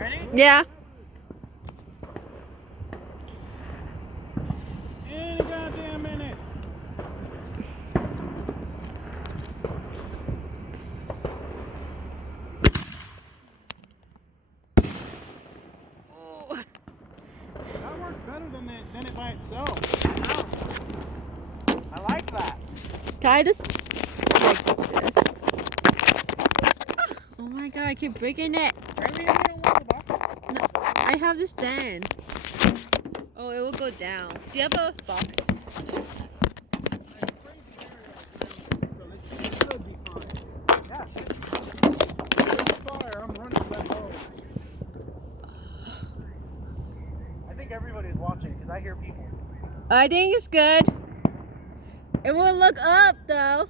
Ready? Yeah. In a goddamn minute. Oh. That worked better than it by itself. I like that. Can I just like this? Oh my god, I keep breaking it. Really? You don't want the boxes? No, I have this stand. Oh, it will go down. Do you have a box? So it should be fine. Yeah. It's fire. I'm running that hose. I think everybody's watching because I hear people. I think it's good. It will look up though.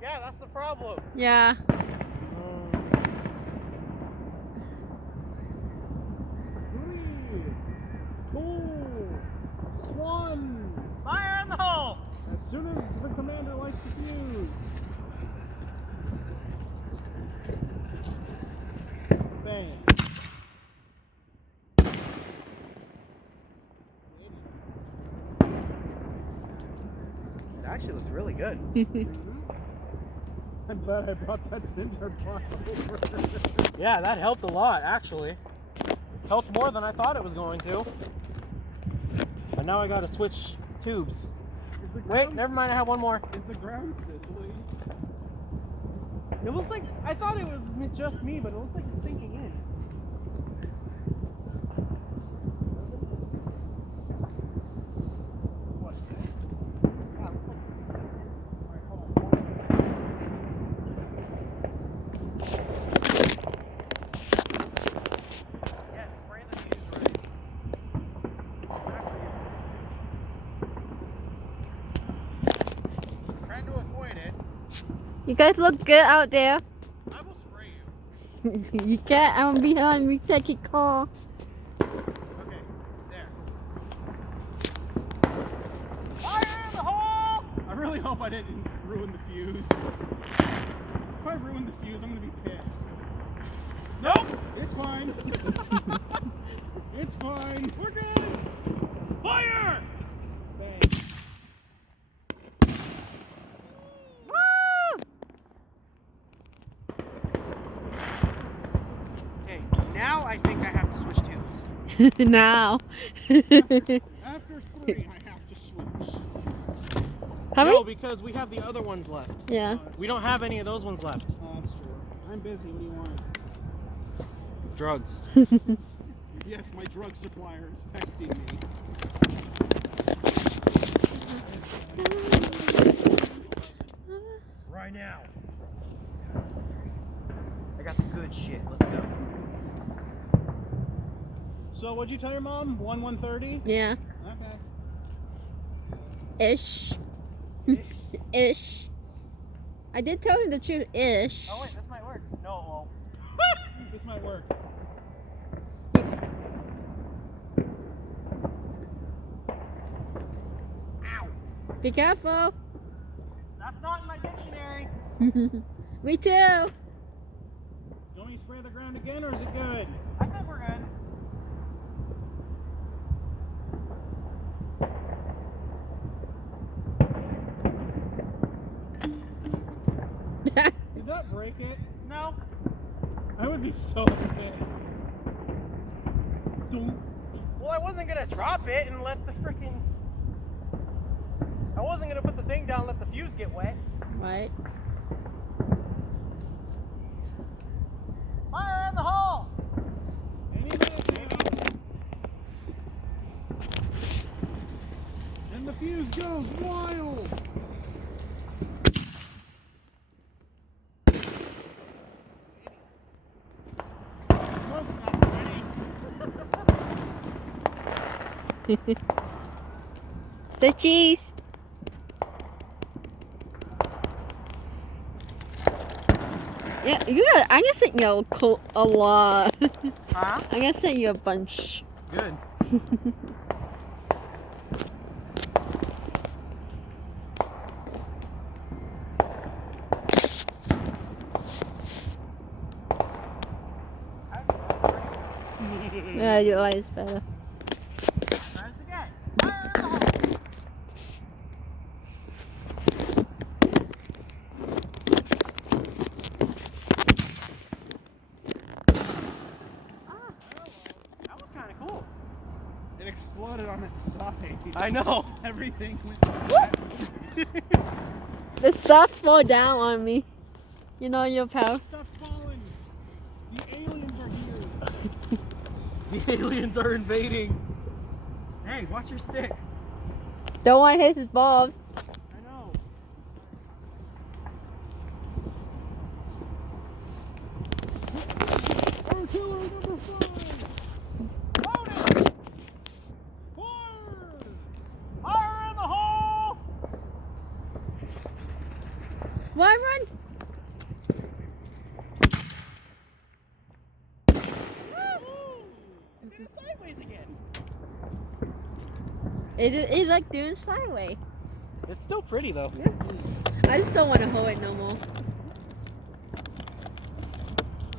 Yeah, that's the problem. Yeah. Three, two, one. Fire in the hole! As soon as the commander lights the fuse. Bang. It actually looks really good. I'm glad I brought that cinder block over. Yeah, that helped a lot, actually. Helped more than I thought it was going to. But now I gotta switch tubes. Wait, never mind, I have one more. Is the ground sizzling? It looks like, I thought it was just me, but it looks like it's sinking in. What? Yeah, it looks like... Alright, hold on. Yeah, spray the fuse right. Trying to avoid it. You guys look good out there. I will spray you. You can't. I'm behind me. Take it call. Okay, there. Fire in the hole! I really hope I didn't ruin the fuse. If I ruin the fuse, I'm gonna be pissed. Nope! It's fine. It's fine. We're good. Fire! Bang. Woo! Okay, now I think I have to switch tubes. Now. After 3, I have to switch. How No, many? because we have the other ones left. Yeah. We don't have any of those ones left. Oh, that's true. I'm busy. What do you want? Drugs. Yes, my drug supplier is texting me. Right now. I got the good shit. Let's go. So, what'd you tell your mom? 1/130? Yeah. Okay. Ish. Ish. I did tell him the truth. Ish. Oh wait, this might work. No, it won't. This might work. Ow! Be careful. That's not in my dictionary. Me too. Do you want me to spray the ground again, or is it good? I think we're good. Did that break it? No. I would be so pissed. Don't. Well, I wasn't gonna drop it and let the freaking. I wasn't gonna put the thing down and let the fuse get wet. Right. Fire in the hole! Any minute now. And the fuse goes wild. Smoke's not ready. Say cheese. Yeah, I'm gonna send you a lot. Huh? I'm gonna send you a bunch. Good. Yeah, your light is better. Try this again. Fire in the hole. That was kind of cool. It exploded on its side. I know. Everything went. The stuff fall down on me. You know your power. Stuff's falling. The aliens are here. The aliens are invading. Hey, watch your stick. Don't want to hit his balls. I know. Artillery number 5. Loaded. Fire! Fire in the hole! Run! Did it sideways again. It's like doing sideways. It's still pretty though. I just don't want to hold it no more.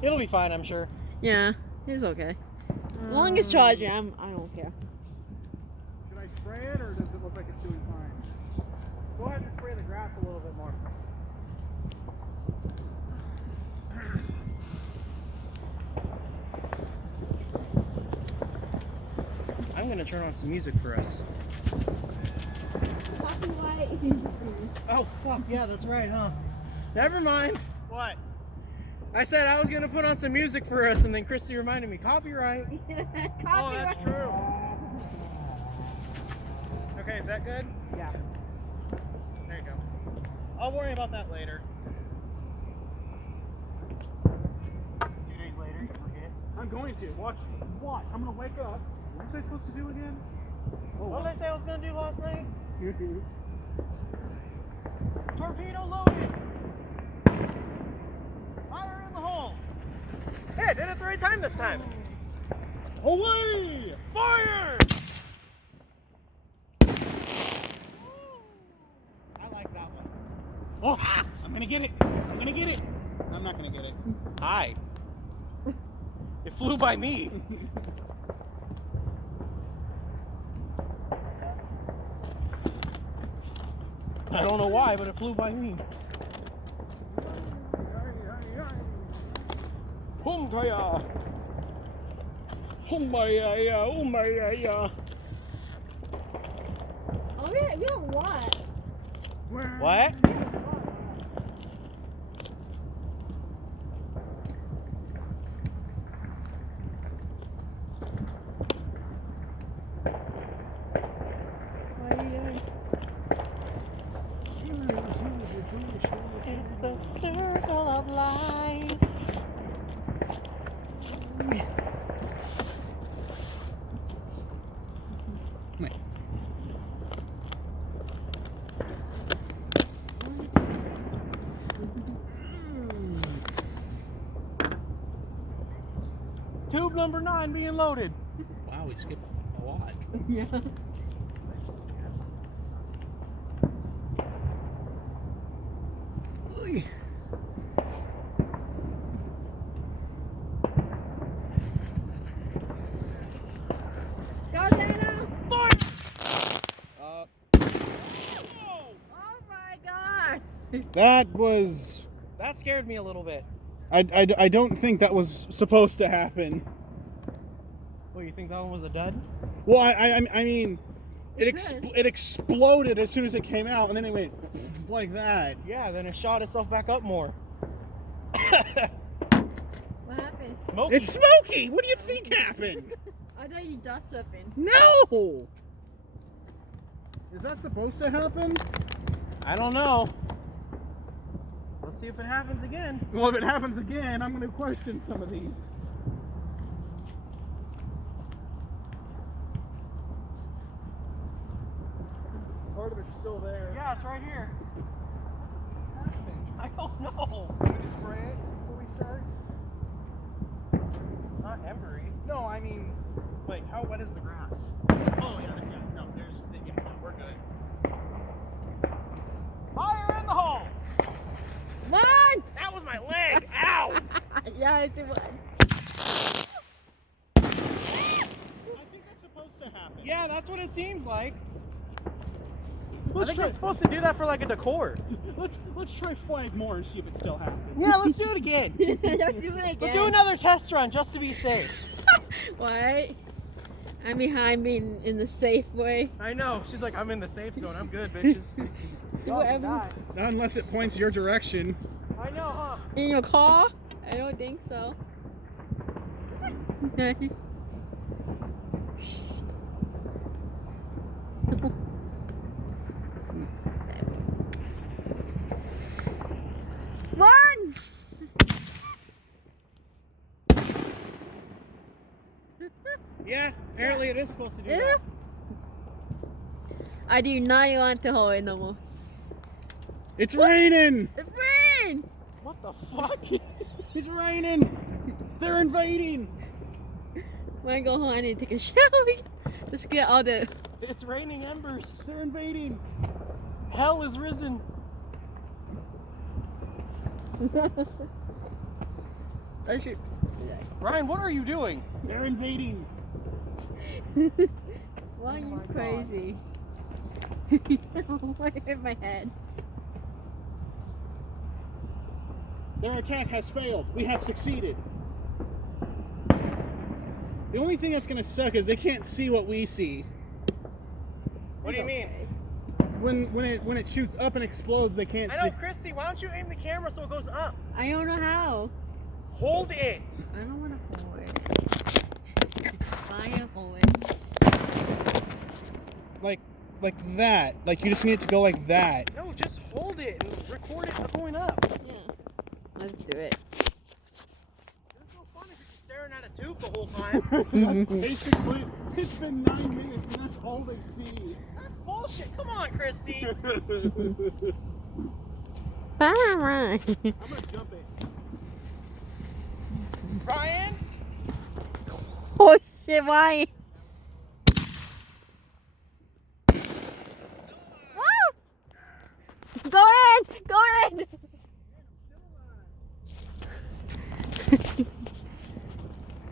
It'll be fine, I'm sure. Yeah, it's okay. As long as charging, I don't care. Should I spray it or does it look like it's doing fine? Go ahead and spray the grass a little bit more. I'm gonna turn on some music for us. Oh fuck, yeah, that's right, huh? Never mind. What? I said I was gonna put on some music for us, and then Christy reminded me, copyright. Oh, that's true. Okay, is that good? Yeah. There you go. I'll worry about that later. 2 days later, you forget. I'm going to. Watch. I'm going to wake up. What was I supposed to do again? Oh, What did I say I was gonna do last night? wow. Torpedo loaded! Fire in the hole! Hey, I did it the right time this time! Away! Fire! I like that one. Oh, I'm going to get it. I'm not going to get it. Hi. It flew by me. I don't know why, but it flew by me. Humbaya! Humbaya! Humbaya! Oh, we don't what? What? What are you doing? It's the circle of life. Tube number 9 being loaded. Wow, we skipped a lot. Yeah. Go, Dana! Fire! Oh my god! That scared me a little bit. I don't think that was supposed to happen. What, you think that one was a dud? Well, I mean, It it exploded as soon as it came out, and then it went like that. Yeah, then it shot itself back up more. What happened? Smoky. It's smoky. What do you think happened? I thought you dust something. No. Is that supposed to happen? I don't know. Let's see if it happens again. Well, if it happens again, I'm going to question some of these. Part of it's still there. Yeah, it's right here. I don't know. Can we spray it before we start? It's not embery. No, I mean, Wait, how wet is the grass? oh yeah, no, there's the input. We're good. Fire in the hole! Come on! That was my leg! Ow! Yeah, it's a one. Yeah, that's what it seems like. I Let's think try. it's supposed to do that for like a decor. Let's try 5 more and see if it still happens. Yeah, let's do it again. Let's do it again. Let's do another test run just to be safe. What? I'm behind me in the safe way. I know. She's like, I'm in the safe zone. I'm good, bitches. Do whatever. Not unless it points your direction. I know, huh? In your car? I don't think so. Run! Yeah, apparently it is supposed to do Yeah. that. I do not want to hold it no more. It's raining! It's rain! What the fuck? It's raining! They're invading! When I go home, I need to take a shower. Let's get all the. It's raining embers. They're invading! Hell is risen. I should. Ryan, what are you doing? They're invading! Why are you my God. crazy? What hit my head? Their attack has failed. We have succeeded. The only thing that's gonna suck is they can't see what we see. What do you mean? When it shoots up and explodes, they can't I see. know, Christy, why don't you aim the camera so it goes up? I don't know how. Hold it. I don't want to hold it. Fire hold it. Like that. Like you just need it to go like that. No, just hold it and record it going up. Yeah. Let's do it. It's no fun if you're just staring at a tube the whole time. That's basically, it's been 9 minutes and that's all they see. That's bullshit. Come on, Christy. Fire run. I'm gonna jump it. Ryan? Oh shit, why? Go in! Go in!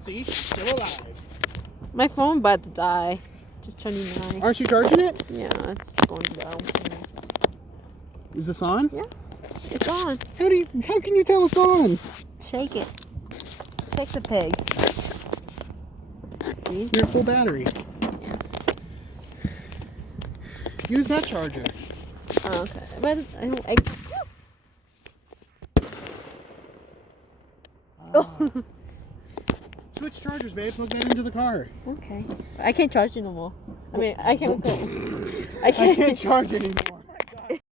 See? Still alive. My phone about to die. Just turning 9. Aren't you charging it? Yeah, it's going down. Is this on? Yeah, it's on. How can you tell it's on? Shake it. Shake the pig. See? You're at full battery. Yeah. Use that charger. Oh, okay. But I Oh. Switch chargers, babe. Plug that into the car. Okay. I can't charge it no more. I mean, I can't. I can't charge anymore.